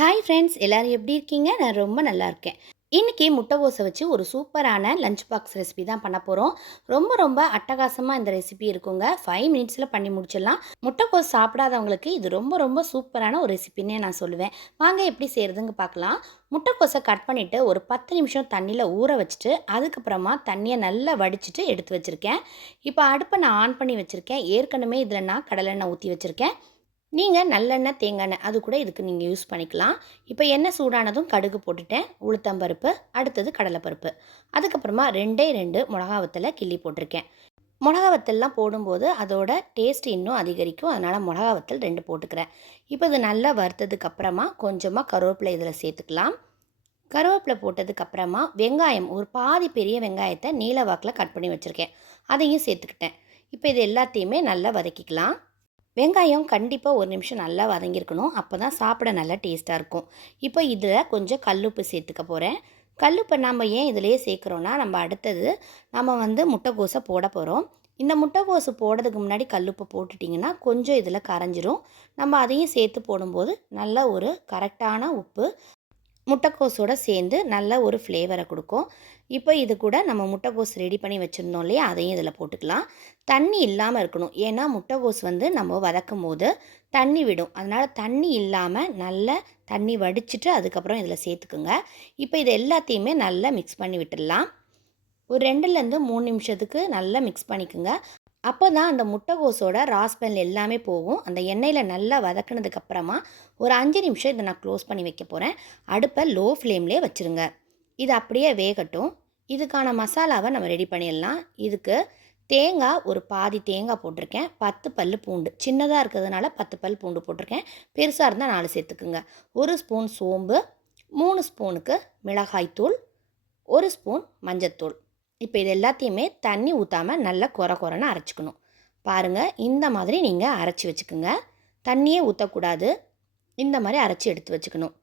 Hi friends, எல்லாரும் எப்படி இருக்கீங்க? நான் ரொம்ப நல்லா இருக்கேன். இன்னைக்கு முட்டைகோஸை வச்சு ஒரு சூப்பரான லஞ்ச் பாக்ஸ் ரெசிபி தான் பண்ண போகிறோம். ரொம்ப ரொம்ப அட்டகாசமாக இந்த ரெசிபி இருக்குங்க. 5 மினிட்ஸில் பண்ணி முடிச்சிடலாம். முட்டைகோஸ் சாப்பிடாதவங்களுக்கு இது ரொம்ப ரொம்ப சூப்பரான ஒரு ரெசிபின்னே நான் சொல்லுவேன். வாங்க எப்படி செய்கிறதுங்க பார்க்கலாம். முட்டைகோஸை கட் பண்ணிவிட்டு ஒரு 10 நிமிஷம் தண்ணியில் ஊற வச்சுட்டு அதுக்கப்புறமா தண்ணியை நல்லா வடிச்சிட்டு எடுத்து வச்சுருக்கேன். இப்போ அடுப்பை நான் ஆன் பண்ணி வச்சுருக்கேன். ஏற்கனவே இதில் நான் கடலெண்ணெய் ஊற்றி வச்சுருக்கேன். நீங்கள் நல்லெண்ணெய், தேங்காய் அது கூட இதுக்கு நீங்கள் யூஸ் பண்ணிக்கலாம். இப்போ எண்ணெய் சூடானதும் கடுகு போட்டுட்டேன், உளுத்தம்பருப்பு, அடுத்தது கடலைப்பருப்பு, அதுக்கப்புறமா 2 மிளகா வத்தலை கிள்ளி போட்டிருக்கேன். மிளகா வத்தல்லாம் போடும்போது அதோட டேஸ்ட் இன்னும் அதிகரிக்கும். அதனால் மிளகா வத்தல் 2 போட்டுக்கிறேன். இப்போ இது நல்லா வறுத்ததுக்கப்புறமா கொஞ்சமாக கருவேப்பிலை இதில் சேர்த்துக்கலாம். கருவேப்பிலை போட்டதுக்கப்புறமா வெங்காயம் ஒரு பாதி பெரிய வெங்காயத்தை நீல வாக்கில் கட் பண்ணி வச்சுருக்கேன், அதையும் சேர்த்துக்கிட்டேன். இப்போ இது எல்லாத்தையுமே நல்லா வதக்கிக்கலாம். வெங்காயம் கண்டிப்பாக ஒரு நிமிஷம் நல்லா வதங்கியிருக்கணும். அப்போ தான் சாப்பிட நல்லா டேஸ்ட்டாக இருக்கும். இப்போ இதில் கொஞ்சம் கல்லுப்பு சேர்த்துக்க போகிறேன். கல்லுப்பை நம்ம ஏன் இதிலேயே சேர்க்குறோன்னா, நம்ம அடுத்தது முட்டைக்கோஸை போட போகிறோம். இந்த முட்டைக்கோஸு போடுறதுக்கு முன்னாடி கல்லுப்பு போட்டுட்டிங்கன்னா கொஞ்சம் இதில் கரைஞ்சிரும். நம்ம அதையும் சேர்த்து போடும்போது நல்ல ஒரு கரெக்டான உப்பு முட்டைக்கோஸோடு சேர்ந்து நல்ல ஒரு ஃப்ளேவரை கொடுக்கும். இப்போ இது கூட நம்ம முட்டைக்கோஸ் ரெடி பண்ணி வச்சுருந்தோம் இல்லையா, அதையும் இதில் போட்டுக்கலாம். தண்ணி இல்லாமல் இருக்கணும். ஏன்னா முட்டைக்கோஸ் நம்ம வதக்கும் போது தண்ணி விடும். அதனால் தண்ணி இல்லாமல் நல்ல தண்ணி வடிச்சிட்டு அதுக்கப்புறம் இதில் சேர்த்துக்குங்க. இப்போ இது எல்லாத்தையுமே நல்லா மிக்ஸ் பண்ணி விட்டுடலாம். ஒரு 2லேருந்து 3 நிமிஷத்துக்கு நல்லா மிக்ஸ் பண்ணிக்கோங்க. அப்போ தான் அந்த முட்டைக்கோஸோட ஸ்மெல் எல்லாமே போகும். அந்த எண்ணெயில் நல்லா வதக்கினதுக்கப்புறமா ஒரு 5 நிமிஷம் இதை நான் க்ளோஸ் பண்ணி வைக்க போகிறேன். அடுப்பை லோ ஃப்ளேம்லேயே வச்சுருங்க. இது அப்படியே வேகட்டும். இதுக்கான மசாலாவை நம்ம ரெடி பண்ணிடலாம். இதுக்கு தேங்காய் ஒரு பாதி தேங்காய் போட்டிருக்கேன், 10 பல் பூண்டு, சின்னதாக இருக்கிறதுனால 10 பல் பூண்டு போட்டிருக்கேன், பெருசாக இருந்தால் 4 சேர்த்துக்குங்க. 1 ஸ்பூன் சோம்பு, 3 ஸ்பூனுக்கு மிளகாய்த்தூள், 1 ஸ்பூன் மஞ்சத்தூள். இப்போ இது எல்லாத்தையுமே தண்ணி ஊற்றாமல் நல்லா கொரன்னு அரைச்சிக்கணும். பாருங்கள், இந்த மாதிரி நீங்கள் அரைச்சி வச்சுக்கோங்க. தண்ணியே ஊற்றக்கூடாது. இந்த மாதிரி அரைச்சி எடுத்து வச்சுக்கணும்.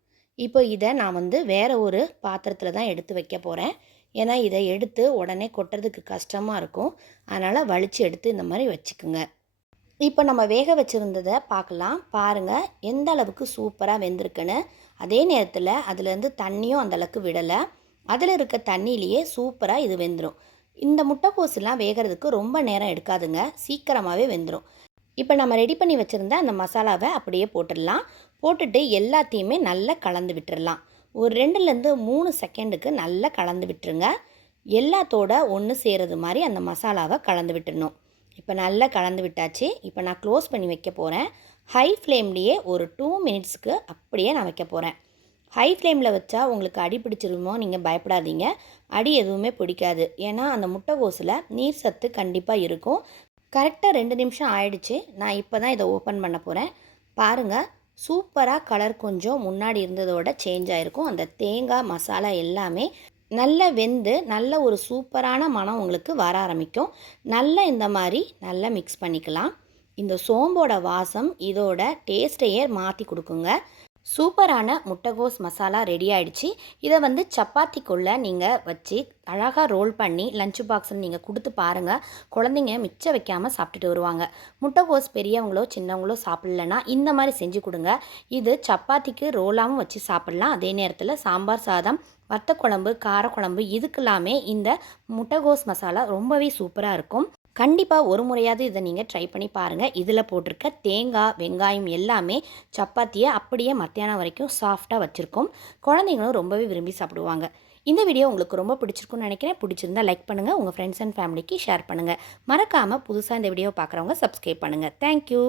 இப்போ இதை நான் வேறு ஒரு பாத்திரத்தில் தான் எடுத்து வைக்க போகிறேன். ஏன்னா இதை எடுத்து உடனே கொட்டுறதுக்கு கஷ்டமாக இருக்கும். அதனால் வலித்து எடுத்து இந்த மாதிரி வச்சுக்கோங்க. இப்போ நம்ம வேக வச்சுருந்ததை பார்க்கலாம். பாருங்கள் எந்த அளவுக்கு சூப்பராக வெந்திருக்குன்னு. அதே நேரத்தில் அதுலேருந்து தண்ணியும் அந்தளவுக்கு விடலை. அதில் இருக்க தண்ணியிலேயே சூப்பராக இது வெந்துடும். இந்த முட்டைக்கோஸெலாம் வேகிறதுக்கு ரொம்ப நேரம் எடுக்காதுங்க, சீக்கிரமாகவே வெந்துடும். இப்போ நம்ம ரெடி பண்ணி வச்சுருந்த அந்த மசாலாவை அப்படியே போட்டுடலாம். போட்டுட்டு எல்லாத்தையுமே நல்லா கலந்து விட்டுடலாம். ஒரு 2லேருந்து 3 செகண்டுக்கு நல்லா கலந்து விட்டுருங்க. எல்லாத்தோட ஒன்று சேருறது மாதிரி அந்த மசாலாவை கலந்து விட்டுடணும். இப்போ நல்லா கலந்து விட்டாச்சு. இப்போ நான் க்ளோஸ் பண்ணி வைக்க போகிறேன். ஹை ஃப்ளேம்லேயே ஒரு 2 மினிட்ஸ்க்கு அப்படியே நான் வைக்க போகிறேன். ஹை ஃப்ளேமில் வச்சா உங்களுக்கு அடி பிடிச்சிருமோ, நீங்கள் பயப்படாதீங்க. அடி எதுவுமே பிடிக்காது. ஏன்னா அந்த முட்டைக்கோஸில் நீர் சத்து கண்டிப்பாக இருக்கும். கரெக்டாக 2 நிமிஷம் ஆயிடுச்சு. நான் இப்போ தான் இதை ஓப்பன் பண்ண போகிறேன். பாருங்கள், சூப்பராக கலர் கொஞ்சம் முன்னாடி இருந்ததோட சேஞ்ச் ஆகிருக்கும். அந்த தேங்காய் மசாலா எல்லாமே நல்லா வெந்து நல்ல ஒரு சூப்பரான மனம் உங்களுக்கு வர ஆரம்பிக்கும். நல்லா இந்த மாதிரி நல்லா மிக்ஸ் பண்ணிக்கலாம். இந்த சோம்போட வாசம் இதோட டேஸ்ட்டையே மாற்றி கொடுக்குங்க. சூப்பரான முட்டைகோஸ் மசாலா ரெடி ஆகிடுச்சு. இதை சப்பாத்திக்குள்ளே நீங்கள் வச்சு அழகாக ரோல் பண்ணி லஞ்ச் பாக்ஸில் நீங்கள் கொடுத்து பாருங்கள். குழந்தைங்க மிச்சம் வைக்காமல் சாப்பிட்டுட்டு வருவாங்க. முட்டைகோஸ் பெரியவங்களோ சின்னவங்களோ சாப்பிட்லன்னா இந்த மாதிரி செஞ்சு கொடுங்க. இது சப்பாத்திக்கு ரோலாகவும் வச்சு சாப்பிட்லாம். அதே நேரத்தில் சாம்பார் சாதம், வத்த குழம்பு, காரக்குழம்பு இதுக்கெல்லாமே இந்த முட்டைகோஸ் மசாலா ரொம்பவே சூப்பராக இருக்கும். கண்டிப்பாக ஒரு முறையாவது இதை நீங்கள் ட்ரை பண்ணி பாருங்கள். இதில் போட்டிருக்க தேங்காய், வெங்காயம் எல்லாமே சப்பாத்தியை அப்படியே மத்தியானம் வரைக்கும் சாஃப்டாக வச்சுருக்கோம். குழந்தைங்களும் ரொம்பவே விரும்பி சாப்பிடுவாங்க. இந்த வீடியோ உங்களுக்கு ரொம்ப பிடிச்சிருக்குன்னு நினைக்கிறேன். பிடிச்சிருந்தா லைக் பண்ணுங்கள், உங்கள் ஃப்ரெண்ட்ஸ் அண்ட் ஃபேமிலிக்கு ஷேர் பண்ணுங்கள். மறக்காமல் புதுசாக இந்த வீடியோ பார்க்குறவங்க சப்ஸ்கிரைப் பண்ணுங்கள். தேங்க்யூ.